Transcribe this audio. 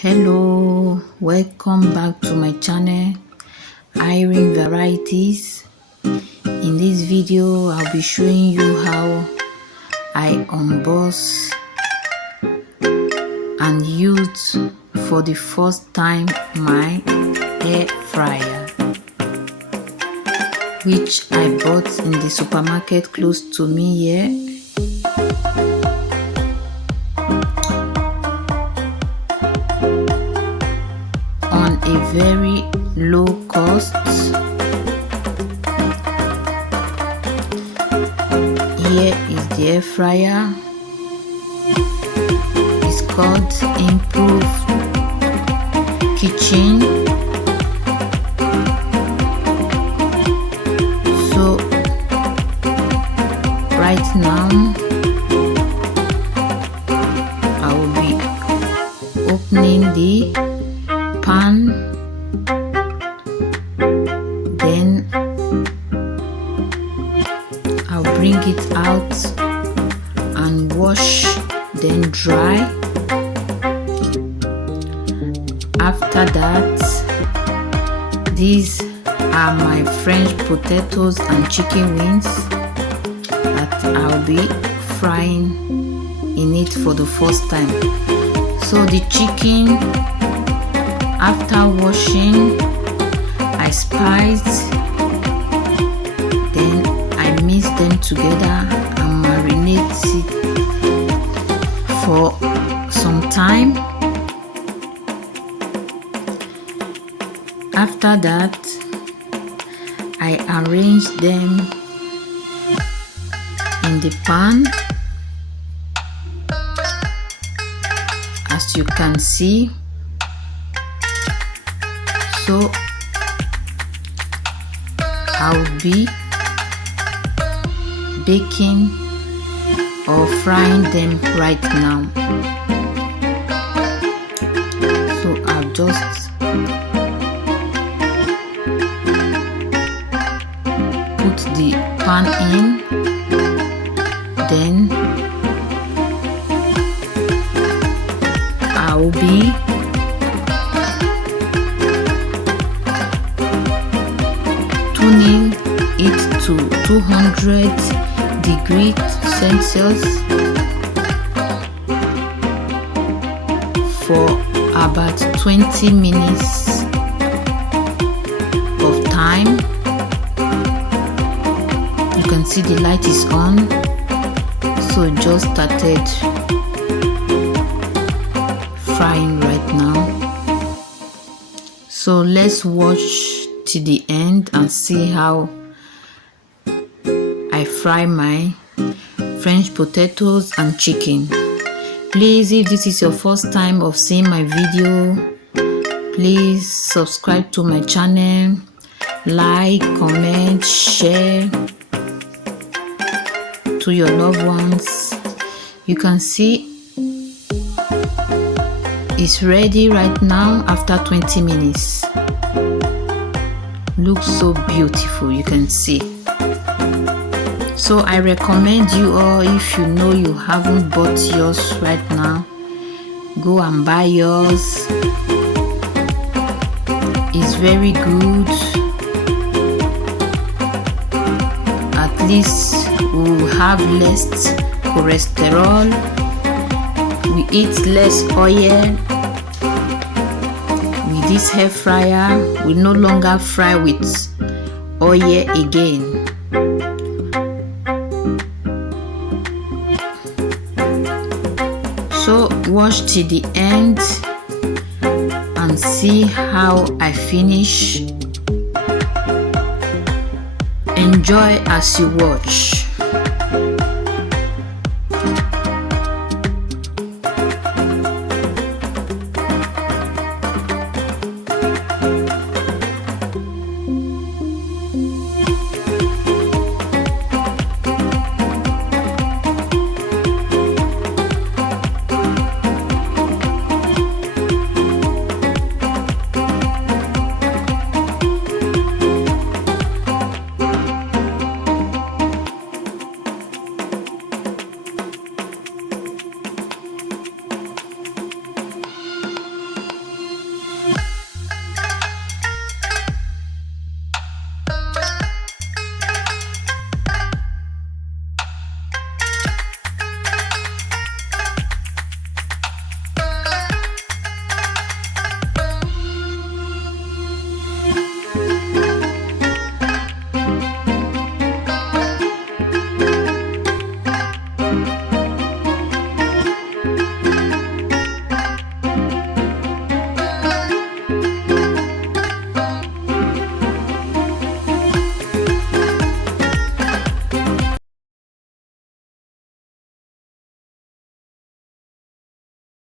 Hello, welcome back to my channel Irene Varieties. In this video I'll be showing you how I unbox and use for the first time my air fryer, which I bought in the supermarket close to me here. On a very low cost. Here is the air fryer. It's called Improve Kitchen. So right now I will be opening the pan, then I'll bring it out and wash, then dry. After that, these are my French potatoes and chicken wings that I'll be frying in it for the first time. So the chicken, after washing, I spiced, then I mix them together and marinate it for some time. After that, I arrange them in the pan, as you can see. So I'll be baking or frying them right now. So I'll just put the pan in, then I'll be tuning it to 200 degrees Celsius for about 20 minutes of time. You can see the light is on, so it just started frying right now. So let's watch to the end and see how I fry my French potatoes and chicken. Please, if this is your first time of seeing my video, please subscribe to my channel, like, comment, share to your loved ones. You can see it's ready right now after 20 minutes. Looks so beautiful, you can see. So I recommend you all, if you know you haven't bought yours right now, go and buy yours. It's very good. At least we will have less cholesterol, we eat less oil. With this hair fryer, we no longer fry with oil again. So watch till the end and see how I finish. Enjoy as you watch.